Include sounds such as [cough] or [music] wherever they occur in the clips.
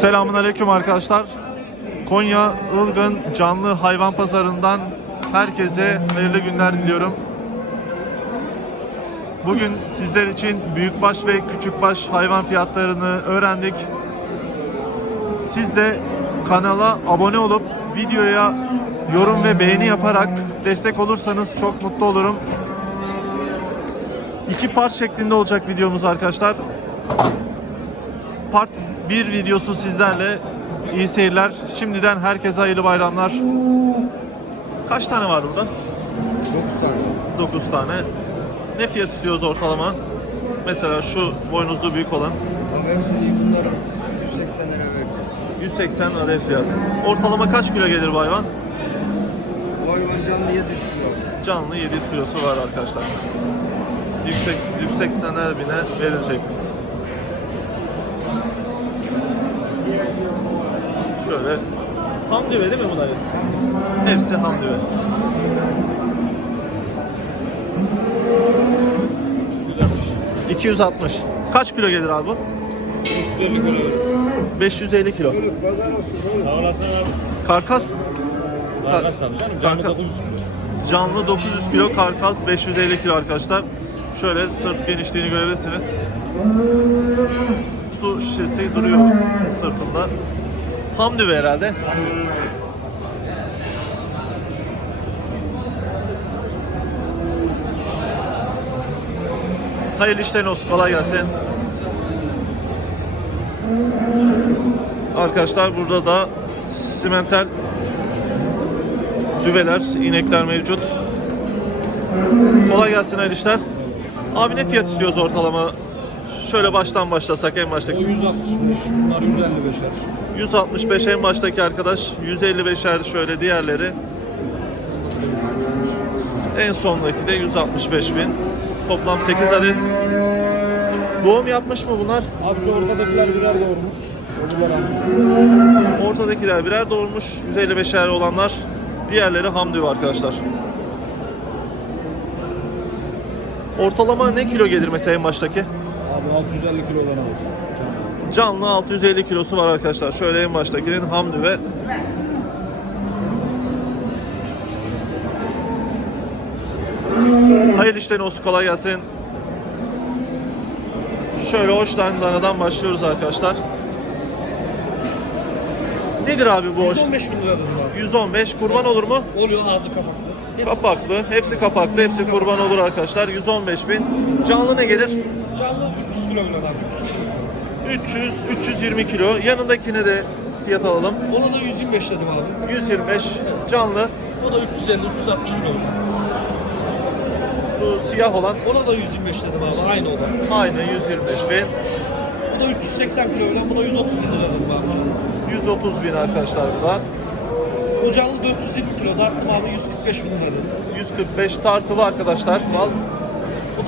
Selamun Aleyküm arkadaşlar. Konya Ilgın Canlı Hayvan Pazarı'ndan herkese hayırlı günler diliyorum. Bugün sizler için büyükbaş ve küçükbaş hayvan fiyatlarını öğrendik. Siz de kanala abone olup videoya yorum ve beğeni yaparak destek olursanız çok mutlu olurum. İki part şeklinde olacak videomuz arkadaşlar. Part 1 videosu sizlerle. İyi seyirler. Şimdiden herkese hayırlı bayramlar. Kaç tane var burada? 9 tane. 9 tane. Ne fiyat istiyoruz ortalama? Mesela şu boynuzlu büyük olan Abi hepsini iyi bunlara 180 lira vereceğiz. 180 adet fiyat. Ortalama kaç kilo gelir bu hayvan? Bu hayvan canlı 700 kilo. Canlı 700 kilosu var arkadaşlar. Yüksek, 180'er bine verilecek. Şöyle hamdive değil mi bunlar hepsi? Hepsi hamdive. Güzelmiş. 260. Kaç kilo gelir abi bu? 350 kilo. 550 kilo. Sağ olasın abi. Karkas Karkas tabii canım. Canlı Karkas. 900. canlı 900 kilo, karkas 550 kilo arkadaşlar. Şöyle sırt genişliğini görebilirsiniz. Su şişesi duruyor sırtında. Hamdi be herhalde. Hayırlı işlerin olsun. Kolay gelsin. Arkadaşlar burada da simental düveler, inekler mevcut. Kolay gelsin hayırlı işler. Abi ne fiyat istiyoruz ortalama? Şöyle baştan başlasak en O baştaki. 165. Bunlar 155'er. 165 en baştaki arkadaş, 155'er şöyle diğerleri. En sondaki de 165 bin. Toplam 8 adet. Doğum yapmış mı bunlar? Abi şu ortadakiler birer doğurmuş. Ortadakiler birer doğurmuş, 155'er olanlar. Diğerleri hamdi var arkadaşlar. Ortalama ne kilo gelir mesela en baştaki? Abi 650 kilodan alır. Canlı 650 kilosu var arkadaşlar. Şöyle en baştakinin hamdi ve Hayırlı işlerin olsun kolay gelsin. Şöyle hoş tane danadan başlıyoruz arkadaşlar. Nedir abi bu hoş? 115 bin liradır bu 115 kurban olur mu? abi. Oluyor ağzı kapaklı. Hepsi Kapaklı. Hepsi kapaklı. Hepsi kurban olur arkadaşlar. 115 bin. Canlı ne gelir? Canlı 300 kilo bile abi. 300 kilo. 300 320 kilo. Yanındakine de fiyat alalım. Ona da 125 dedim abi. 125 canlı. O da 350 360 kilo. Bu siyah olan Ona da 125 dedim abi. Aynı olan. aynı 125 bin. Bu da 380 kilo falan. Buna 130 bin lira dedim abi. 130 bin arkadaşlar bu da. Bu canlı 420 kilo. Darttım abi 145 bin lira dedim. 145 tartılı arkadaşlar mal.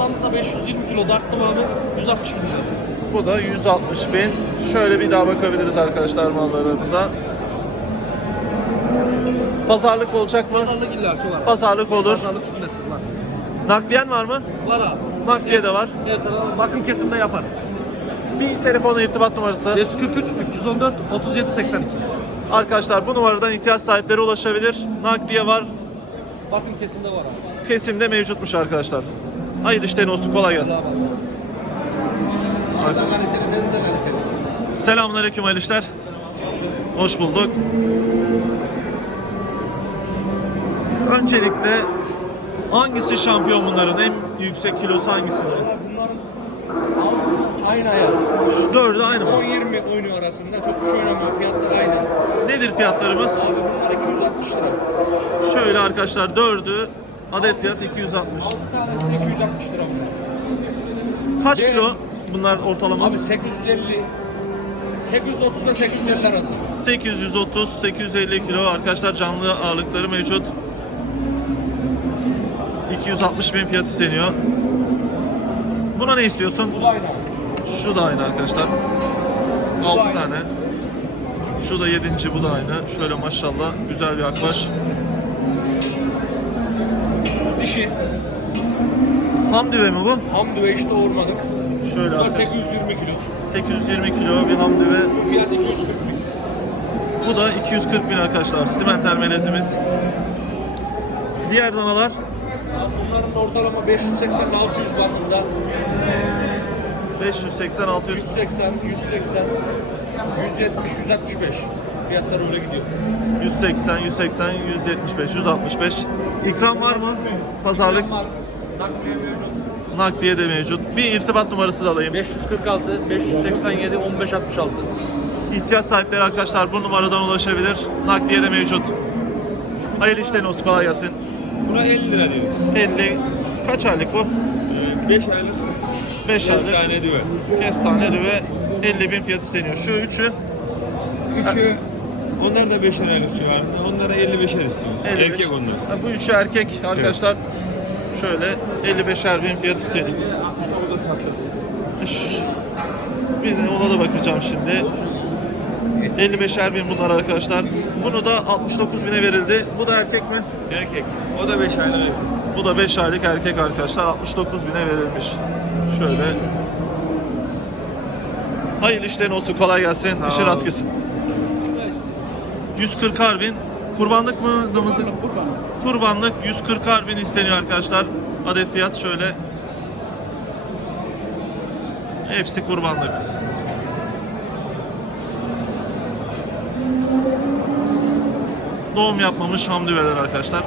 Buradan da 520 kilo darttım abi 160 bin lira. Bu da 160 bin. Şöyle bir daha bakabiliriz arkadaşlar mallarımıza. Pazarlık olacak mı? Pazarlık illaki var. Pazarlık olur. Pazarlık sünnettir var. Nakliyen var mı? Var abi. Nakliye de var. Evet abi. Bakım kesimde yaparız. Bir telefon irtibat numarası. 543 314 37 82. Arkadaşlar bu numaradan ihtiyaç sahipleri ulaşabilir. Nakliye var. Bakım kesimde var abi. Kesimde mevcutmuş arkadaşlar. Hayırlı işlerin olsun. Kolay gelsin. Selamünaleyküm hayırlı işler. Hoş bulduk. Öncelikle hangisi şampiyon bunların? En yüksek kilosu hangisi? Bunların altısı aynı ayar. Şu dördü aynı mı? 10-20 oynuyor arasında. Çok bir şey oynamıyor. Fiyatlar aynı. Nedir fiyatlarımız? Abi bunlar 260 lira. Şöyle arkadaşlar dördü adet fiyat 260. 6 tanesine 260 lira bunlar. Kaç kilo bunlar ortalama? Abi 850 830 ile 850 arası. 830-850 kilo arkadaşlar canlı ağırlıkları mevcut. 260 bin fiyat isteniyor. Buna ne istiyorsun? Bu da aynı. Şu da aynı arkadaşlar. 6 aynı. tane. Şu da 7. bu da aynı. Şöyle maşallah güzel bir akbaş. Dişi. Hamdi mi bu? Hamdi ve hiç doğurmadık. Şöyle Bu da arkadaşlar. 820 kilo. 820 kilo bir hamdi ve Fiyat 240 bin. bu da 240 bin arkadaşlar. Simenter melezimiz. Diğer danalar Bunların ortalama 580 ile 600 bandında. 580 600 180, 180, 170, 165. Fiyatlar öyle gidiyor. 180 180 175 165. İkram var mı? Pazarlık Nakliye mevcut. nakliye de mevcut. Bir irtibat numarası da alayım. 546, 587, 15, 66. İhtiyaç sahipleri arkadaşlar bu numaradan ulaşabilir. Nakliye de mevcut. Hayırlı işlerin olsun kolay gelsin. Buna 50 lira diyoruz. 50 kaç aylık bu? 5 aylık 5 5 aylık. tane düve. Kestane düve 50 bin fiyat isteniyor. Şu üçü Üçü onlar da 5 aylık civarında. Onlara 55'er istiyoruz. 55. Erkek onlar. Ha, bu üçü erkek arkadaşlar. Şöyle 55'er bin fiyat isteniyor. O da sattık. Şş, Bir de ona da bakacağım şimdi. 55'er bin bunlar arkadaşlar. Bunu da 69 bine verildi. Bu da erkek mi? Erkek. O da 5 aylık. Bu da 5 aylık erkek arkadaşlar. 69 bine verilmiş. Şöyle. Hayırlı işlerin olsun. Kolay gelsin. İşi rast gelsin. 140 bin. Kurbanlık mı? Damızlık mı? Kurbanlık 140 bin isteniyor arkadaşlar. Adet fiyat şöyle. Hepsi kurbanlık. Doğum yapmamış hamdüveler arkadaşlar.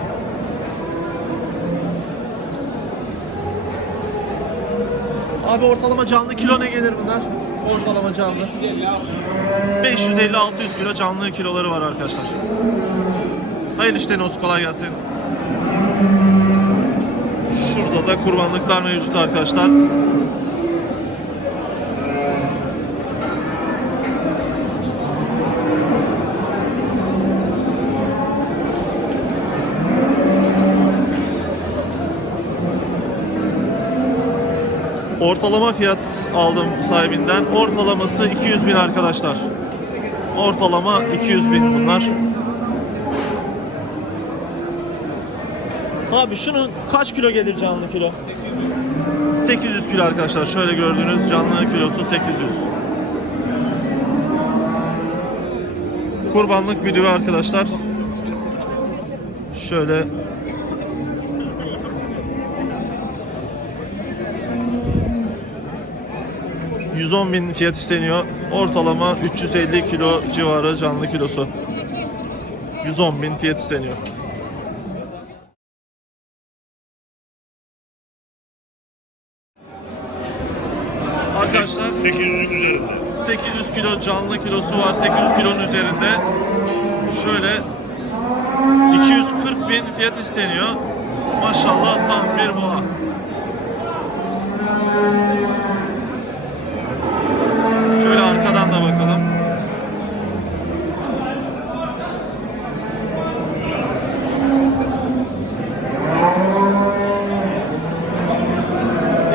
Abi ortalama canlı kilo ne gelir bunlar? Ortalama canlı. 550-600 kilo canlı kiloları var arkadaşlar. Hayırlı işlerin olsun kolay gelsin. Şurada da kurbanlıklar mevcut arkadaşlar. Ortalama fiyat aldım sahibinden. Ortalaması 200 bin arkadaşlar. Ortalama 200 bin bunlar. Abi şunun kaç kilo gelir canlı kilo? 800 kilo arkadaşlar. Şöyle gördüğünüz canlı kilosu 800. Kurbanlık bir düve arkadaşlar. Şöyle ...110 bin fiyat isteniyor. Ortalama 350 kilo civarı canlı kilosu. 110 bin fiyat isteniyor. Arkadaşlar 800 üzerinde. 800 kilo canlı kilosu var. 800 kilonun üzerinde. Şöyle 240 bin fiyat isteniyor. Maşallah tam bir boğa. Şöyle arkadan da bakalım.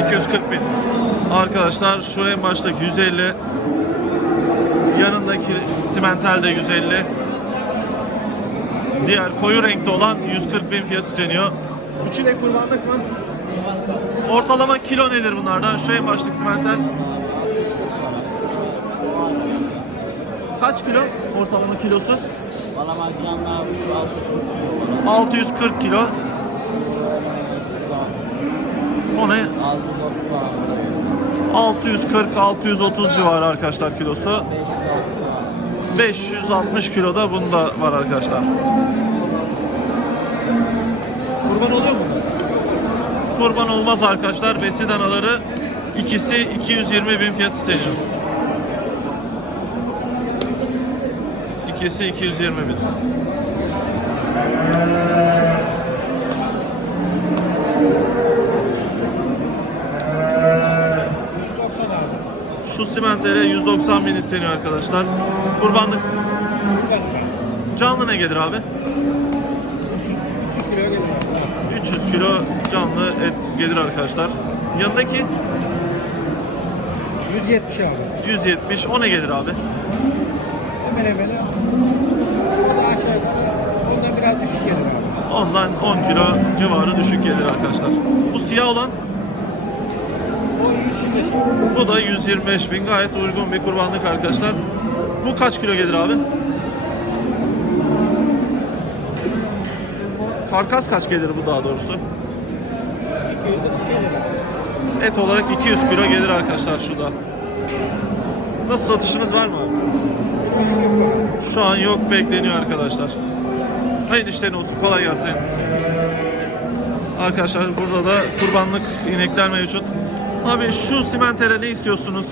...240 bin. Arkadaşlar şu en baştaki 150. Yanındaki simental de 150. Diğer koyu renkli olan 140 bin fiyat isteniyor. Üçü de kurbanlık mı? Ortalama kilo nedir bunlardan? Şu en başlık simental. Kaç kilo ortalama kilosu? Canlar şu 640 kilo. O ne? 630 var. 640-630 civarı arkadaşlar kilosu. 560 var. 560 kilo da bunda var arkadaşlar. Kurban oluyor mu? Kurban olmaz arkadaşlar. Besi danaları ikisi 220 bin fiyat isteniyor. İkisi 220 bin. Şu simentere 190 bin isteniyor arkadaşlar. Kurbanlık canlı ne gelir abi? 300 kilo canlı et gelir arkadaşlar. Yanındaki 170 abi. 170 o ne gelir abi? Hemen hemen. O da aşağı yukarı. Ondan biraz düşük gelir abi. Ondan 10 kilo civarı düşük gelir arkadaşlar. Bu siyah olan O 125 Bu da 125 bin gayet uygun bir kurbanlık arkadaşlar. Bu kaç kilo gelir abi? Karkas kaç gelir bu daha doğrusu? 240 gelir. Et olarak 200 kilo gelir arkadaşlar şu da. Nasıl satışınız var mı abi? Şu an yok bekleniyor arkadaşlar. Hayırlı işlerin olsun kolay gelsin. Arkadaşlar burada da kurbanlık inekler mevcut. Abi şu simentere ne istiyorsunuz?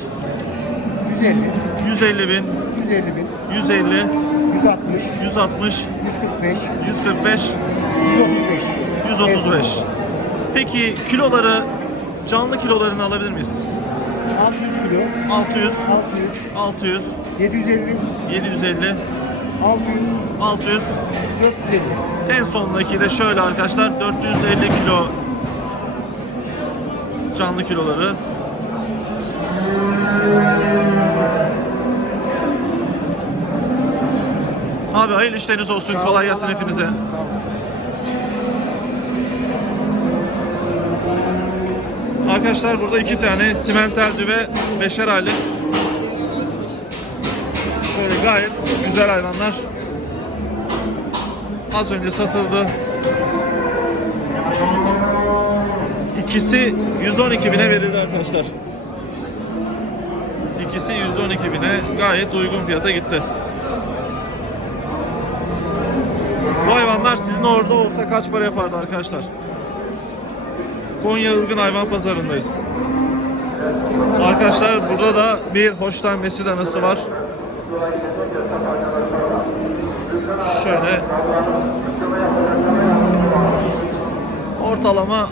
150, 150 bin, 150 bin, 150, 160, 160, 145, 145, 135. 135. Peki kiloları, canlı kilolarını alabilir miyiz? 600 kilo, 600, 600, 600, 750, 750, 600, 600. 450. En sondaki de şöyle arkadaşlar 450 kilo canlı kiloları. Abi hayırlı işleriniz olsun. Kolay gelsin hepinize. Arkadaşlar burada iki tane simental düve beşer aylık. Şöyle gayet güzel hayvanlar. Az önce satıldı. İkisi 112 bine verildi arkadaşlar. İkisi 112 bine gayet uygun fiyata gitti. Bu hayvanlar sizin orada olsa kaç para yapardı arkadaşlar? Konya Ilgın Hayvan Pazarı'ndayız. Arkadaşlar burada da bir hoştan besi danası var. Şöyle ortalama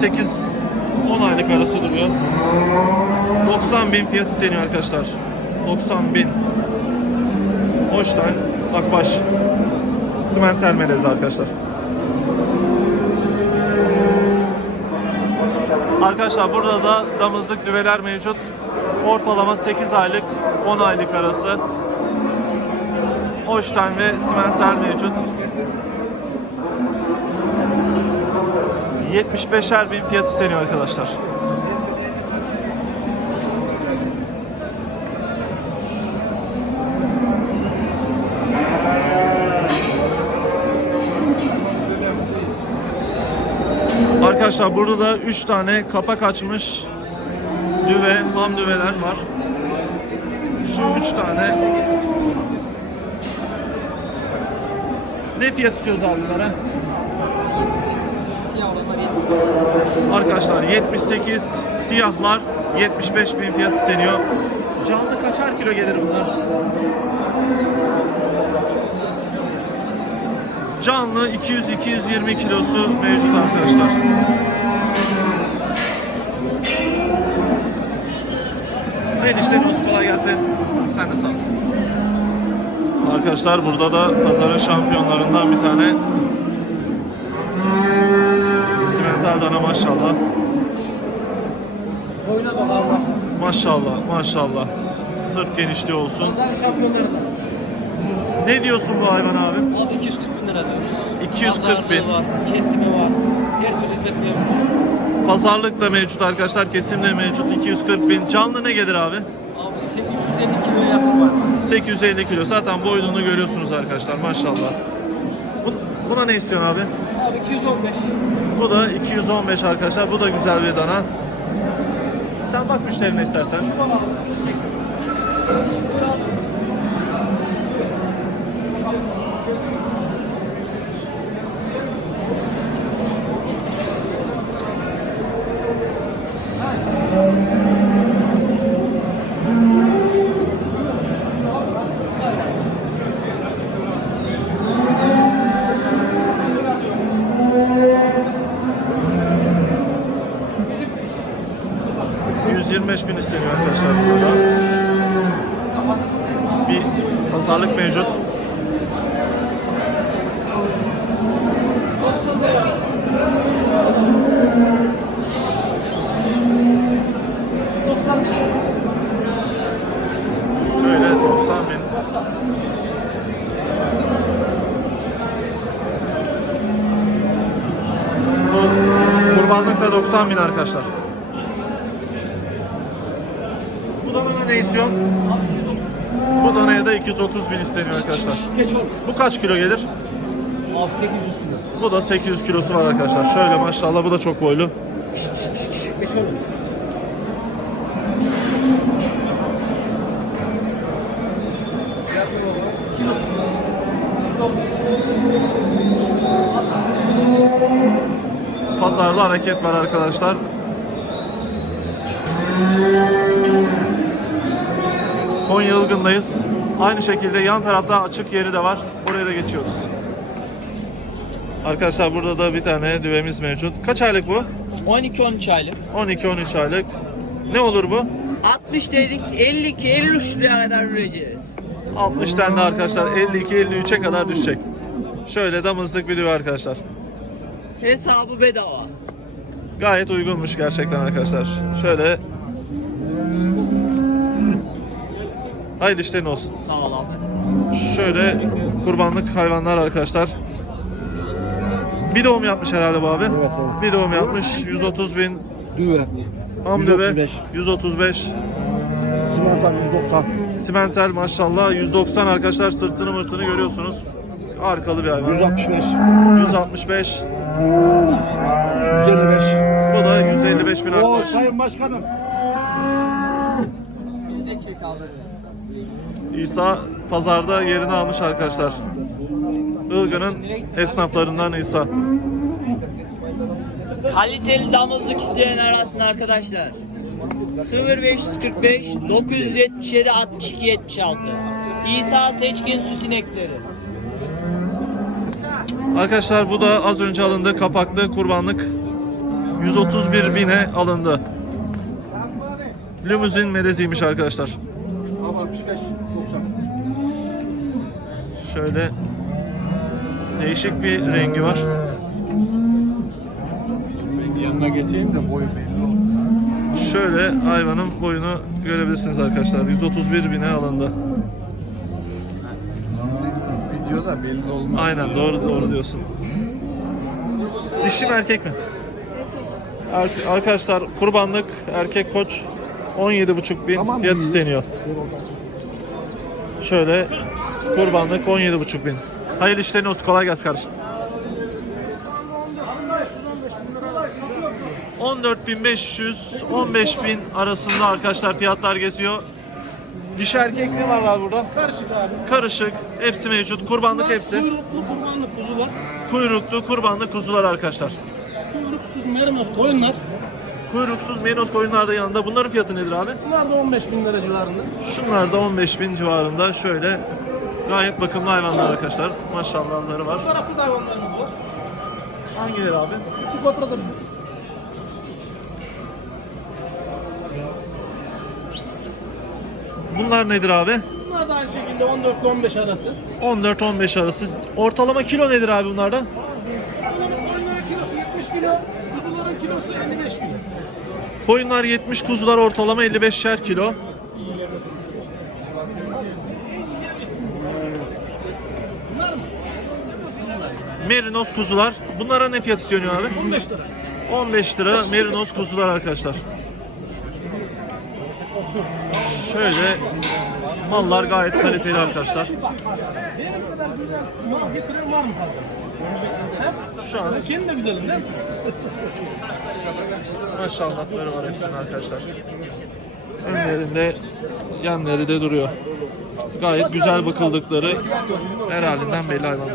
8-10 aylık arası duruyor. 90 bin fiyat isteniyor arkadaşlar. 90 bin. Hoştan Akbaş Simenter melezi arkadaşlar. Arkadaşlar burada da damızlık düveler mevcut. Ortalama 8 aylık 10 aylık arası. Hoştan ve simenter mevcut. 75'er bin fiyat isteniyor arkadaşlar. Arkadaşlar burada da 3 tane kapak açmış düve, ham düveler var. Şu 3 tane. Ne fiyat istiyoruz abi bunlara? Siyah olanlar 70. Arkadaşlar 78 siyahlar 75 bin fiyat isteniyor. Canlı kaçar kilo gelir bunlar? Canlı 200-220 kilosu mevcut arkadaşlar. Hayırlı işlerin olsun kolay gelsin. Sen de sağ ol. Arkadaşlar burada da pazarın şampiyonlarından bir tane Simental dana maşallah. Boyuna bak Allah. Maşallah, maşallah. Sırt genişliği olsun. Pazar şampiyonları. Ne diyorsun bu hayvan abi? Abi 240 bin lira diyoruz. 240 bin. Pazarlığı var, kesimi var. Her türlü hizmet mevcut. Pazarlık da mevcut arkadaşlar. Kesim de mevcut. 240 bin. Canlı ne gelir abi? Abi 850 kiloya yakın var. 850 kilo. Zaten boyunu görüyorsunuz arkadaşlar. Maşallah. Bu- Buna ne istiyorsun abi? Abi 215. Bu da 215 arkadaşlar. Bu da güzel bir dana. Sen bak müşterine istersen. Bana. Şöyle 90 bin. Bu kurbanlıkta 90 bin arkadaşlar. Bu danana ne istiyorsun? Bu danaya da 230 bin isteniyor arkadaşlar. Bu kaç kilo gelir? 800 kilo. Bu da 800 kilosu var arkadaşlar. Şöyle maşallah bu da çok boylu. Pazarda hareket var arkadaşlar. Konya Ilgın'dayız. Aynı şekilde yan tarafta açık yeri de var. Oraya da geçiyoruz. Arkadaşlar burada da bir tane düvemiz mevcut. Kaç aylık bu? 12-13 aylık. 12-13 aylık. Ne olur bu? 60 dedik 52 53 liraya kadar vereceğiz. 60 tane de arkadaşlar 52-53'e kadar düşecek. Şöyle damızlık bir düve arkadaşlar. Hesabı bedava. Gayet uygunmuş gerçekten arkadaşlar. Şöyle Hayırlı işlerin olsun. Sağ ol abi. Şöyle kurbanlık hayvanlar arkadaşlar. Bir doğum yapmış herhalde bu abi. Evet, evet. Bir doğum yapmış. 130 bin. Düve. Hamdöbe 135. 135. Simental 190. Simentel maşallah 190 arkadaşlar sırtını mırtını görüyorsunuz. Arkalı bir hayvan. 165. 165. 155. Bu da 155 bin Oo sayın başkanım. Biz de çek abi. İsa pazarda yerini almış arkadaşlar. Ilgın'ın esnaflarından İsa. Kaliteli damızlık isteyen arasın arkadaşlar. 0545 977 62 76 İsa Seçkin Süt İnekleri Arkadaşlar bu da az önce alındı kapaklı kurbanlık 131 bine alındı. Limuzin meleziymiş arkadaşlar. Ama 65. 90. Şöyle değişik bir rengi var. Yanına getireyim de boyu belli. Şöyle hayvanın boyunu görebilirsiniz arkadaşlar. 131 bine alındı. Videoda belli olmaz. Aynen doğru doğru diyorsun. Dişi mi erkek mi? Er- arkadaşlar kurbanlık erkek koç 17,5 bin Tamam, fiyat iyi. isteniyor. Şöyle kurbanlık 17,5 bin. Hayırlı işlerin olsun kolay gelsin kardeşim. 14.500 15.000 arasında arkadaşlar fiyatlar geziyor. Dişi erkek ne var var burada? Karışık abi. Karışık. Hepsi mevcut. Kurbanlık hepsi. Kuyruklu kurbanlık kuzu var. Kuyruklu kurbanlık kuzular arkadaşlar. Kuyruksuz merinos koyunlar. Kuyruksuz merinos koyunlar da yanında. Bunların fiyatı nedir abi? Bunlar da 15 bin lira civarında. Şunlar da 15 bin civarında. Şöyle gayet bakımlı hayvanlar arkadaşlar. Maşallahları var. Da hayvanlarımız var. Hangileri abi? İki kotra da Bunlar nedir abi? Bunlar da aynı şekilde 14 ile 15 arası. 14-15 arası. Ortalama kilo nedir abi bunlarda? Bunların koyunların kilosu 70 kilo. Kuzuların kilosu 55 kilo. Koyunlar 70, kuzular ortalama 55'şer kilo. Merinos kuzular. Bunlara ne fiyat istiyor abi? 15 lira. 15 lira merinos kuzular arkadaşlar. Şöyle mallar gayet kaliteli arkadaşlar. Şu an Kendi de güzelim değil mi? maşallahları var hepsinin arkadaşlar. Önlerinde yemleri de duruyor. Gayet güzel bakıldıkları her halinden belli hayvanlar.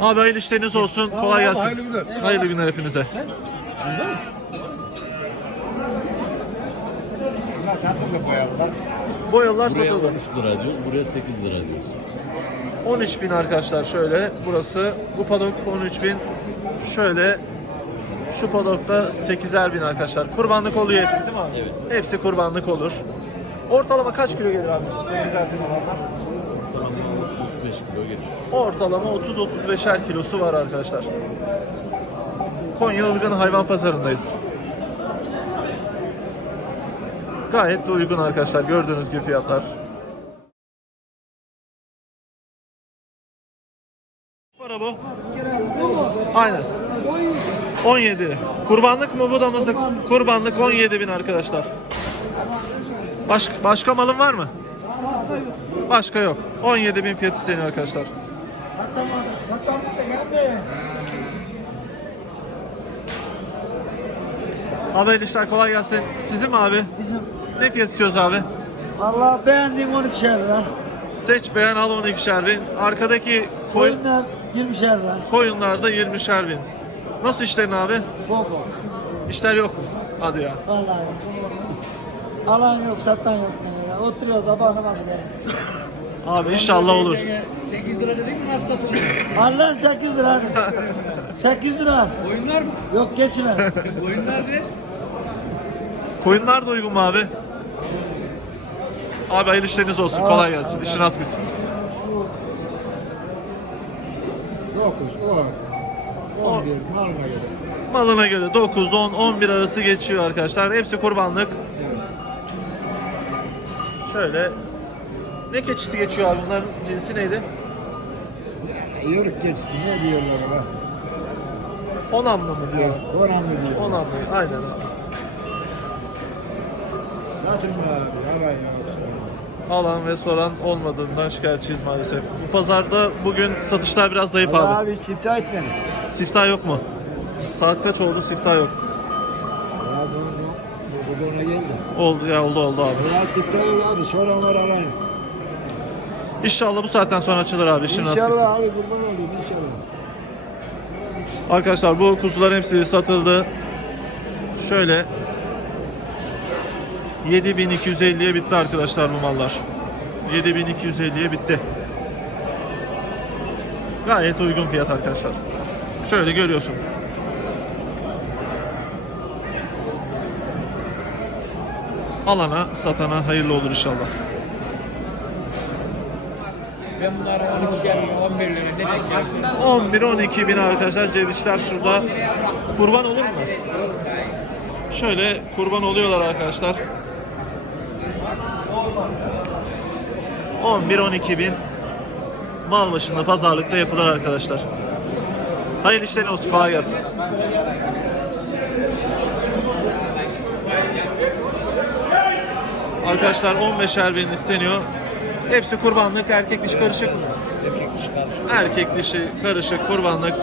Abi hayırlı işleriniz olsun. Kolay gelsin. hayırlı günler. Hayırlı günler hepinize. Bunlar satıldı boyadılar. Boyalar Buraya satıldı. 13 lira diyoruz, buraya 8 lira diyoruz. 13 bin arkadaşlar şöyle. Burası bu padok 13 bin. Şöyle şu padokta 8'er bin arkadaşlar. Kurbanlık oluyor hepsi değil mi abi? Evet. Hepsi kurbanlık olur. Ortalama kaç kilo gelir abi? 8'er bin olanlar. Ortalama 35 kilo gelir. Ortalama 30-35'er kilosu var arkadaşlar. Konya Ilgın Hayvan Pazarı'ndayız. Gayet de uygun arkadaşlar. Gördüğünüz gibi fiyatlar. Para bu. Aynen. 17. Kurbanlık mı bu damızlık? Kurbanlık 17 bin arkadaşlar. Baş, başka malın var mı? Başka yok. 17 bin fiyat isteniyor arkadaşlar. Da hayırlı işler kolay gelsin. Sizin mi abi? Bizim Ne fiyat istiyoruz abi? Allah beğendiğim 12 lira. Seç beğen al 12'şer bin. Arkadaki koyun, Koyunlar 20 lira. koyunlarda 20'şer bin. Nasıl işlerin abi? Bol bol. İşler yok mu? Hadi ya. Vallahi yok. Alan yok, satan yok. Yani ya. Oturuyoruz sabah namazı verin. Abi inşallah olur. 8 lira dedik mi nasıl satılıyor? Allah 8 lira hadi. 8 lira. Oyunlar mı? Yok geçiler. Oyunlar ne? Koyunlar da uygun mu abi? Abi hayırlı işleriniz olsun. Kolay gelsin. İşin az gitsin. 9, 10, 11, malına göre. Malına göre 9, 10, 11 arası geçiyor arkadaşlar. Hepsi kurbanlık. Şöyle. Ne keçisi geçiyor abi? Bunların cinsi neydi? Yörük geçsin ne diyorlar ona? Onamlı mı diyor? Koran mı diyor? Onamlı. Aynen. Satın abi, alan yok. Alan ve soran olmadığından şikayetçiyiz maalesef. Bu pazarda bugün satışlar biraz zayıf abi. abi siftah etmedi. Siftah yok mu? Saat kaç oldu? Siftah yok. Ya bunu, bu, bu, bu ona geldi. Oldu ya oldu oldu abi. Ya siftah yok abi, sonra onlar alan yok. İnşallah bu saatten sonra açılır abi. İşin gitsin. İnşallah abi kurban olayım inşallah. Arkadaşlar bu kuzuların hepsi satıldı. Şöyle 7250'ye bitti arkadaşlar bu mallar. 7250'ye bitti. Gayet uygun fiyat arkadaşlar. Şöyle görüyorsun. Alana, satana hayırlı olur inşallah. Ben bunları 12 lira, 11 lira ne bekliyorsun? 11-12 bin arkadaşlar ceviçler şurada. Kurban olur mu? Şöyle kurban oluyorlar arkadaşlar. 11-12 bin mal başında pazarlıkta yapılır arkadaşlar. Hayırlı işler olsun kolay gelsin. Arkadaşlar 15'er bin isteniyor. Hepsi kurbanlık erkek dişi karışık? Erkek dişi karışık kurbanlık.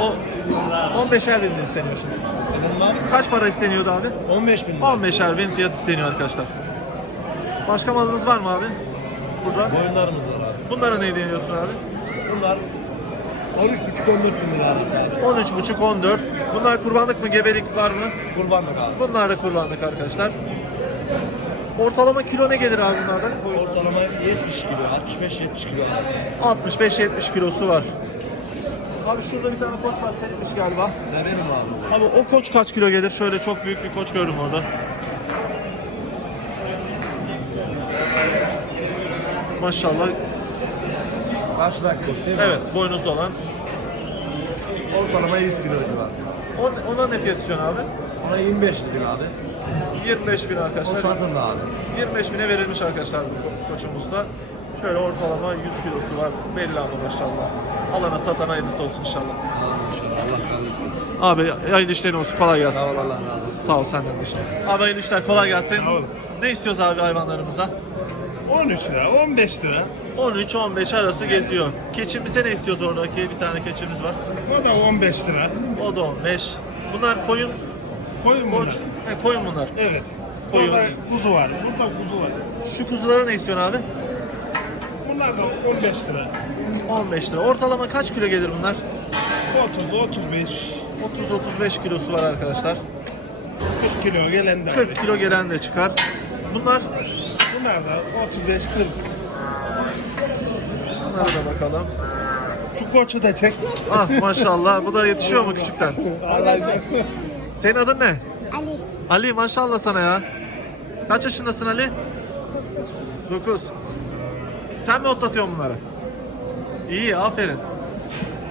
O 15'er bin isteniyor şimdi. Kaç para isteniyordu abi? 15 bin lira. 15'er bin fiyat isteniyor arkadaşlar. Başka malınız var mı abi? Burada. Boyunlarımız var abi. Bunlara ne deniyorsun abi? Bunlar 13,5-14 bin lira abi sadece. 13,5 14. Bunlar kurbanlık mı gebelik var mı? Kurbanlık abi. Bunlar da kurbanlık arkadaşlar. Ortalama kilo ne gelir abi bunlardan? Ortalama 70 kilo, 65-70 kilo arası. 65-70 kilosu var. Abi şurada bir tane koç var seninmiş galiba. Ne benim abi? Abi o koç kaç kilo gelir? Şöyle çok büyük bir koç gördüm orada. Maşallah. Değil mi? Evet, boynuzlu olan. Ortalama 100 kilo civarı. On, ona ne fiyat istiyorsun abi? Ona 25 lira abi. 25 bin O arkadaşlar. satın da abi. 25 bine verilmiş arkadaşlar bu ko- koçumuzda. Şöyle ortalama 100 kilosu var. Belli ama maşallah. Alana satana hayırlısı olsun inşallah. Allah kahretsin. Abi hayırlı işlerin olsun. Kolay gelsin. Sağ ol Allah razı olsun. Sağ ol senden de işte. Abi hayırlı işler. Kolay gelsin. Ne istiyoruz abi hayvanlarımıza? 13 lira, 15 lira. 13-15 arası geziyor. Keçimize ne istiyoruz oradaki? Bir tane keçimiz var. O da 15 lira. O da 15. Bunlar koyun, Koyun bunlar. koç. He, koyun bunlar. Evet. Koyun. Burada kuzu var. Burada kuzu var. Şu kuzulara ne istiyorsun abi? Bunlar da 15 lira. 15 lira. Ortalama kaç kilo gelir bunlar? 30, 35, 30-35 kilosu var arkadaşlar. 40 kilo gelen de var. 40 kilo gelen de çıkar. Bunlar, Bunlar da 35, 40. bunlara da bakalım. Şu koçu da çek. Ah maşallah. Bu da yetişiyor mu küçükten? Senin adın ne? Ali. Ali maşallah sana ya. Kaç yaşındasın Ali? 9. Sen mi otlatıyorsun bunları? İyi aferin.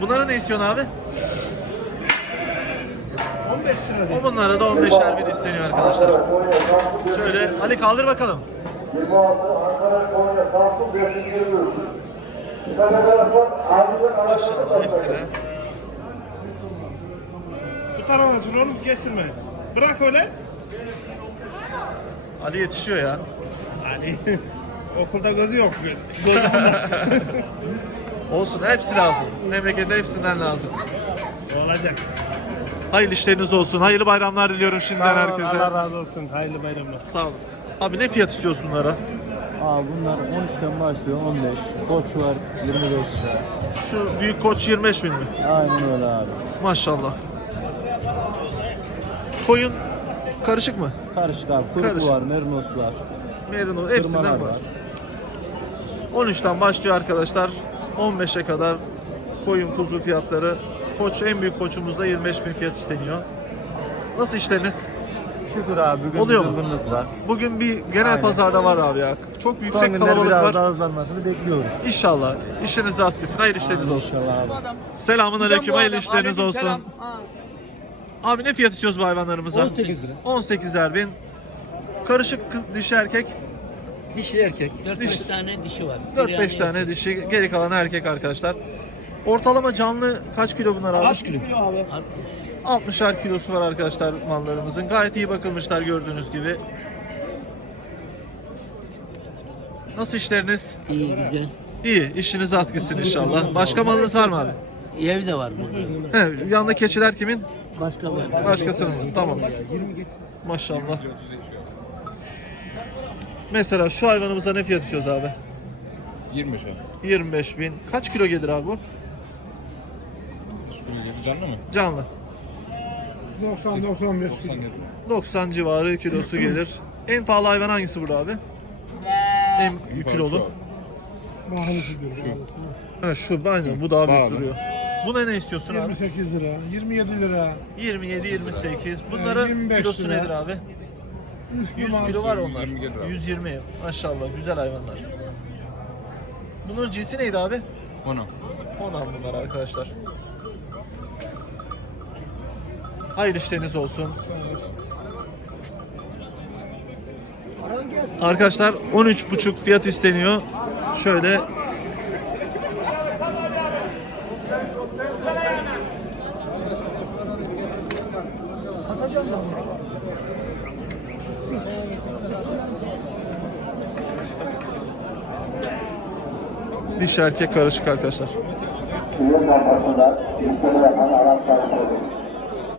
Bunlara ne istiyorsun abi? 15 lira. O bunlara da 15'er bin isteniyor arkadaşlar. Şöyle Ali kaldır bakalım. Maşallah hepsine. Bu tarafa oğlum geçirme. Bırak öyle. Ali yetişiyor ya. Hani [laughs] okulda gözü yok. Gözü. [laughs] Olsun hepsi lazım. Memlekette hepsinden lazım. Olacak. Hayırlı işleriniz olsun. Hayırlı bayramlar diliyorum şimdiden herkese. Allah razı olsun. Hayırlı bayramlar. Sağ olun. Abi ne fiyat istiyorsun bunlara? Abi bunlar 13'ten başlıyor 15. Koç var 25 lira. Şu büyük koç 25 bin mi? Aynen öyle abi. Maşallah. Koyun karışık mı? Karışık abi. Kurgu Karışık. var, mernos var. Merino hepsinden var. var. 13'ten başlıyor arkadaşlar. 15'e kadar koyun kuzu fiyatları. Koç en büyük koçumuzda 25 bin fiyat isteniyor. Nasıl işleriniz? Şükür abi bugün Oluyor bir mu? durgunluk var. Bugün bir genel Aynen. pazarda var abi ya. Çok yüksek Son günler kalabalık biraz var. daha hızlanmasını bekliyoruz. İnşallah. İşiniz rast gitsin. Hayırlı işleriniz olsun. İnşallah abi. Selamun aleyküm. Hayırlı işleriniz olsun. Abi ne fiyat istiyoruz bu hayvanlarımıza? 18 lira. 18'er bin. Karışık kız, dişi erkek. Dişi erkek. 4-5 tane dişi var. 4-5 tane dişi. Geri kalan erkek arkadaşlar. Ortalama canlı kaç kilo bunlar abi? Kaç kilo? 60'ar kilosu var arkadaşlar mallarımızın. Gayet iyi bakılmışlar gördüğünüz gibi. Nasıl işleriniz? İyi güzel. İyi. işiniz az gitsin inşallah. Başka malınız var mı abi? Ev de var burada. He, yanında keçiler kimin? Başka var. Başkasının mı? Tamam. Maşallah. Mesela şu hayvanımıza ne fiyat istiyoruz abi? 20 şu an. 25 bin. Kaç kilo gelir abi bu? Canlı mı? Canlı. 90-95 90 civarı kilosu gelir. En pahalı hayvan hangisi burada abi? En kilolu. Mahalisi diyor. Ha şu aynen bu daha büyük Pahalı. duruyor. Buna ne istiyorsun abi? 28 lira, 27 lira. 27 28. Bunların 25 kilosu lira. nedir abi? 100 kilo var onlar. 120. Maşallah güzel hayvanlar. Bunların cinsi neydi abi? Onu. 10 bunlar arkadaşlar. Hayırlı işleriniz olsun. Arkadaşlar 13,5 fiyat isteniyor. Şöyle Diş erkek karışık arkadaşlar. Suyun.